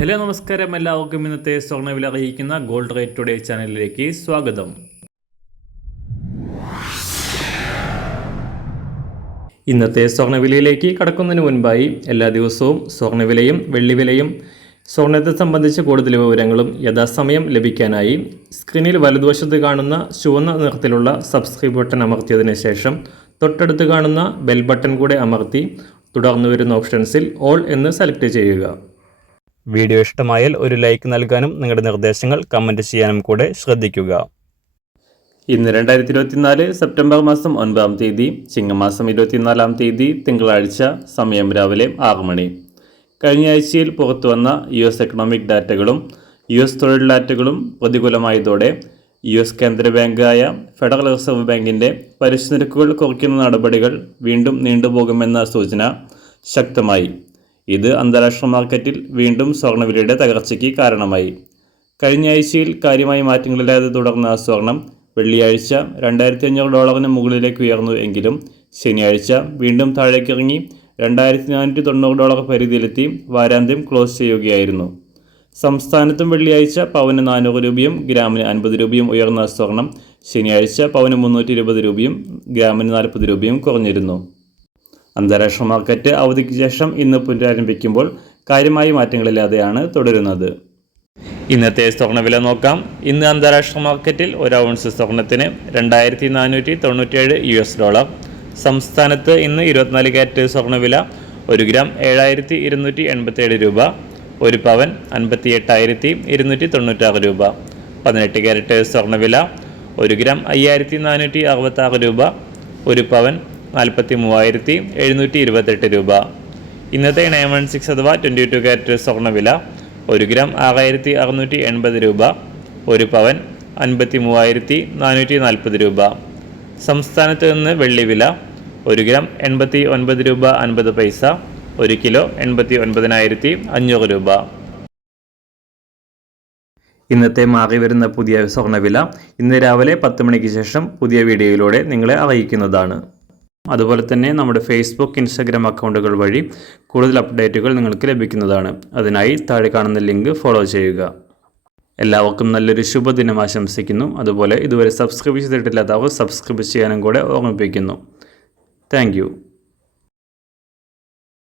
Hello നമസ്കാരം, എല്ലാവർക്കും ഇന്നത്തെ സ്വർണ്ണവില അറിയിക്കുന്ന ഗോൾഡ് റേറ്റ് ടുഡേ ചാനലിലേക്ക് സ്വാഗതം. ഇന്നത്തെ സ്വർണ്ണവിലയിലേക്ക് കടക്കുന്നതിന് മുൻപായി എല്ലാ ദിവസവും സ്വർണ്ണവിലയും വെള്ളിവിലയും സ്വർണ്ണത്തെ സംബന്ധിച്ച കൂടുതൽ വിവരങ്ങളും യഥാസമയം ലഭിക്കാനായി സ്ക്രീനിൽ വലതുവശത്ത് കാണുന്ന ചുവന്ന നിറത്തിലുള്ള സബ്സ്ക്രൈബ് ബട്ടൺ അമർത്തിയതിനു ശേഷം തൊട്ടടുത്ത് കാണുന്ന ബെൽ ബട്ടൺ കൂടെ അമർത്തി തുടർന്ന് വരുന്ന ഓപ്ഷൻസിൽ ഓൾ എന്ന് സെലക്ട് ചെയ്യുക. വീഡിയോ ഇഷ്ടമായാൽ ഒരു ലൈക്ക് നൽകാനും നിങ്ങളുടെ നിർദ്ദേശങ്ങൾ കമൻറ്റ് ചെയ്യാനും കൂടെ ശ്രദ്ധിക്കുക. ഇന്ന് 2024 സെപ്റ്റംബർ മാസം 9-ാം തീയതി, ചിങ്ങമാസം 24-ാം തീയതി തിങ്കളാഴ്ച, സമയം രാവിലെ 6 മണി. കഴിഞ്ഞ ആഴ്ചയിൽ പുറത്തുവന്ന US എക്കണോമിക് ഡാറ്റകളും US തൊഴിൽ ഡാറ്റകളും പ്രതികൂലമായതോടെ US കേന്ദ്ര ബാങ്കായ ഫെഡറൽ റിസർവ് ബാങ്കിൻ്റെ പലിശ നിരക്കുകൾ കുറയ്ക്കുന്ന നടപടികൾ വീണ്ടും നീണ്ടുപോകുമെന്ന സൂചന ശക്തമായി. ഇത് അന്താരാഷ്ട്ര മാർക്കറ്റിൽ വീണ്ടും സ്വർണ്ണവിലയുടെ തകർച്ചയ്ക്ക് കാരണമായി. കഴിഞ്ഞ ആഴ്ചയിൽ കാര്യമായ മാറ്റങ്ങളില്ലാതെ തുടർന്ന സ്വർണം വെള്ളിയാഴ്ച $2,500 മുകളിലേക്ക് ഉയർന്നു എങ്കിലും ശനിയാഴ്ച വീണ്ടും താഴേക്കിറങ്ങി $2,490 പരിധിയിലെത്തി വാരാന്ത്യം ക്ലോസ് ചെയ്യുകയായിരുന്നു. സംസ്ഥാനത്തും വെള്ളിയാഴ്ച പവന് 400 രൂപയും ഗ്രാമിന് 50 രൂപയും ഉയർന്ന സ്വർണം ശനിയാഴ്ച പവന് 320 രൂപയും ഗ്രാമിന് 40 രൂപയും കുറഞ്ഞിരുന്നു. അന്താരാഷ്ട്ര മാർക്കറ്റ് അവധിക്ക് ശേഷം ഇന്ന് പുനരാരംഭിക്കുമ്പോൾ കാര്യമായ മാറ്റങ്ങളില്ലാതെയാണ് തുടരുന്നത്. ഇന്നത്തെ സ്വർണ്ണവില നോക്കാം. ഇന്ന് അന്താരാഷ്ട്ര മാർക്കറ്റിൽ ഒരു ഔൺസ് സ്വർണത്തിന് $2,497. സംസ്ഥാനത്ത് ഇന്ന് 24 കാരറ്റ് സ്വർണ്ണവില 1 ഗ്രാം 7,287 രൂപ, 1 പവൻ 58,296 രൂപ. 18 കാരറ്റ് സ്വർണ്ണവില 1 ഗ്രാം 5,466 രൂപ, 1 പവൻ 43,728 രൂപ. ഇന്നത്തെ 916 അഥവാ 22 കാരറ്റ് സ്വർണ്ണവില 1 ഗ്രാം 6,680 രൂപ, 1 പവൻ 53,440 രൂപ. സംസ്ഥാനത്ത് നിന്ന് വെള്ളിവില 1 ഗ്രാം 89 രൂപ 50 പൈസ, 1 കിലോ 89,500 രൂപ. ഇന്നത്തെ മാറി വരുന്ന പുതിയ സ്വർണ്ണവില ഇന്ന് രാവിലെ 10 മണിക്ക് ശേഷം പുതിയ വീഡിയോയിലൂടെ നിങ്ങളെ അറിയിക്കുന്നതാണ്. അതുപോലെ തന്നെ നമ്മുടെ ഫേസ്ബുക്ക്, ഇൻസ്റ്റാഗ്രാം അക്കൗണ്ടുകൾ വഴി കൂടുതൽ അപ്ഡേറ്റുകൾ നിങ്ങൾക്ക് ലഭിക്കുന്നതാണ്. അതിനായി താഴെ കാണുന്ന ലിങ്ക് ഫോളോ ചെയ്യുക. എല്ലാവർക്കും നല്ലൊരു ശുഭദിനം ആശംസിക്കുന്നു. അതുപോലെ ഇതുവരെ സബ്സ്ക്രൈബ് ചെയ്തിട്ടില്ലാത്തവർ സബ്സ്ക്രൈബ് ചെയ്യാനും കൂടെ ഓർമ്മിപ്പിക്കുന്നു. താങ്ക്